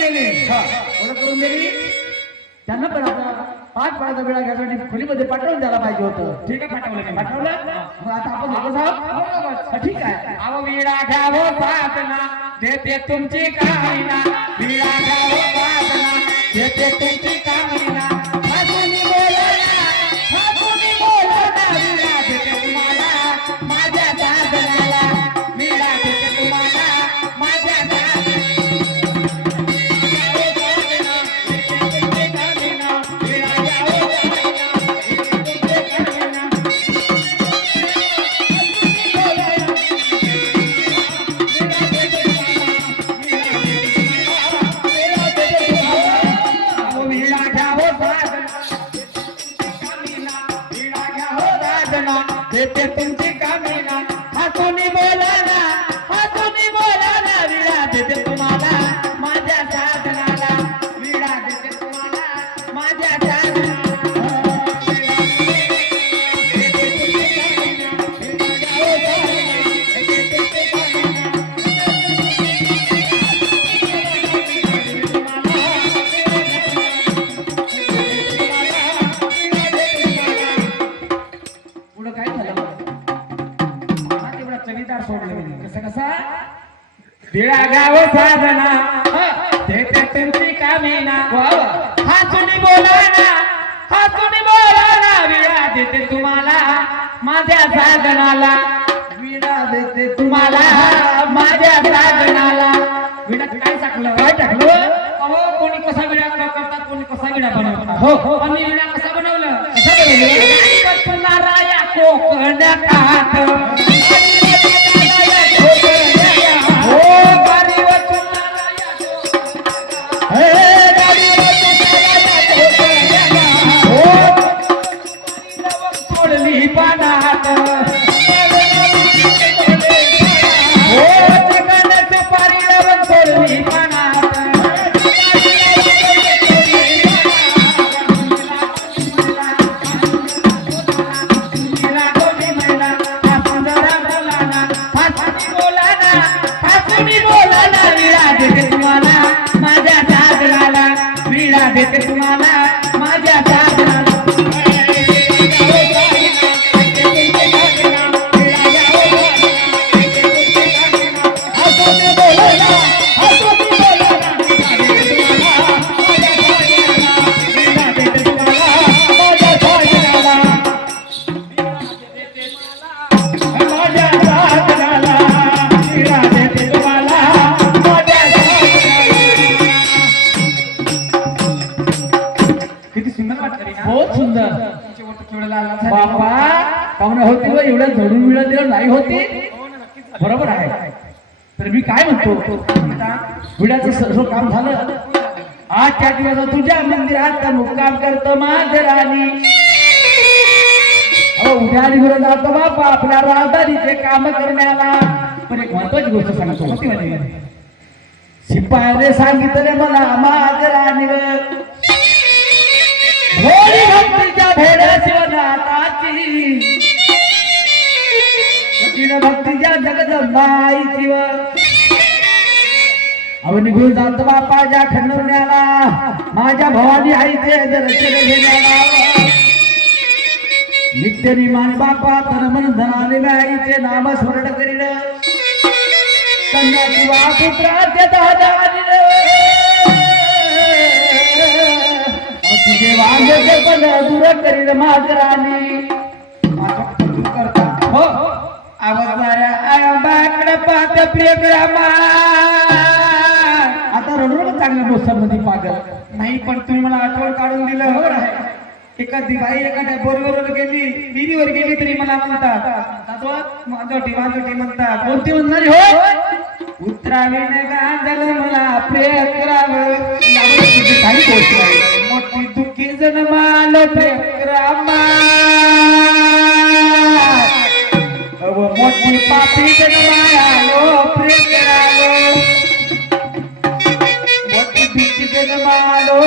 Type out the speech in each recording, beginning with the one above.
केली ओळख करून दिली? त्यांना पण आता पाच पाण्याचा वेळा घ्यायसाठी खोलीमध्ये पाठवून द्यायला पाहिजे होतं. ठीक आहे पाठवलं मी. पाठवलं? मग आता आपण ठीक आहे. अहो विडा घ्यावो साधना देते तुमची कामिना. विडा घ्यावो साधना देते तुमची कामिना. तुमची कामिना हसूनी बोला ना विडा गाव साधना वा हसून बोला ना हसून बोला ना देते तुम्हाला माझ्या साधनाला. विडा देते तुम्हाला माझ्या साधनाला. विडा काय टाकलं? काय टाकलं? अहो कोणी कसा विडा करतात कोणी कसा विडा बनवतात हो, हो. मी विडा कसा बनवलं? कसा बनवलं? नाराया कोकणात हो विडा देते तुम्हाला माझ्या साधनाला विडा देते तुम्हाला. होती व एवढ्या झडून मिळत दिलं नाही होते. बरोबर आहे. तर मी काय म्हणतो? विड्याचं सर्व काम झालं आज त्या दिवस तुझ्या मंदिरात मुक्काम करतो माझ्या राणी. उद्या दिवस जातो बापा आपल्या राजधानीचे काम करण्याला. पण एक महत्वाची गोष्ट सांगतो. होती म्हणे. शिपायाने सांगितले मला माझ्या राणीवर भोरी भक्तीच्या जगदंबाईची वर अहो निघून जातो बापाच्या खंडवण्याला माझ्या भवानी आईचे दर्शन घेण्याला नित्य निमान बापा तन मन धनाने आईचे नाम स्मरण करीन. कन्या किंवा पुत्राचे तुझे वांगे पण दूर करीन माझ राणी. आंबाकडे प्रियग्रामा आता रडू ना चांगल्या मोसममध्ये पागल. नाही पण तुम्ही मला आठवण काढून दिलं बरोबर आहे एखादी बाई एखाद्या बोरवर गेली विहिरीवर गेली तरी मला म्हणतात माझोटी माझोटी म्हणतात. कोणती म्हणणारी हो? उतरावीन गांजल मला प्रिय करावं काही गोष्ट मोठी दुःखी जण माल प्रिय पापी जन्माया लो प्रेम जनालो मोठी भीती जन्मालो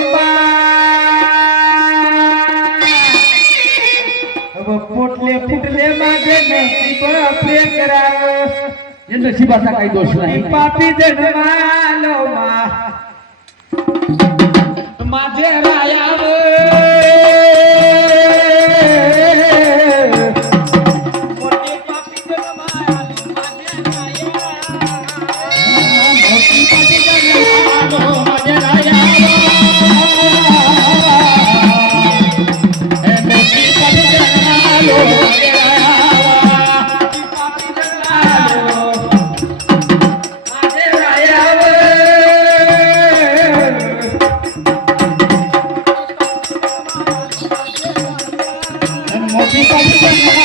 पोटले माझे नसीब प्रेम करालो या नशिबाचा काही दोष नाही. पापी जन्मालो माझे रायावर Thank you.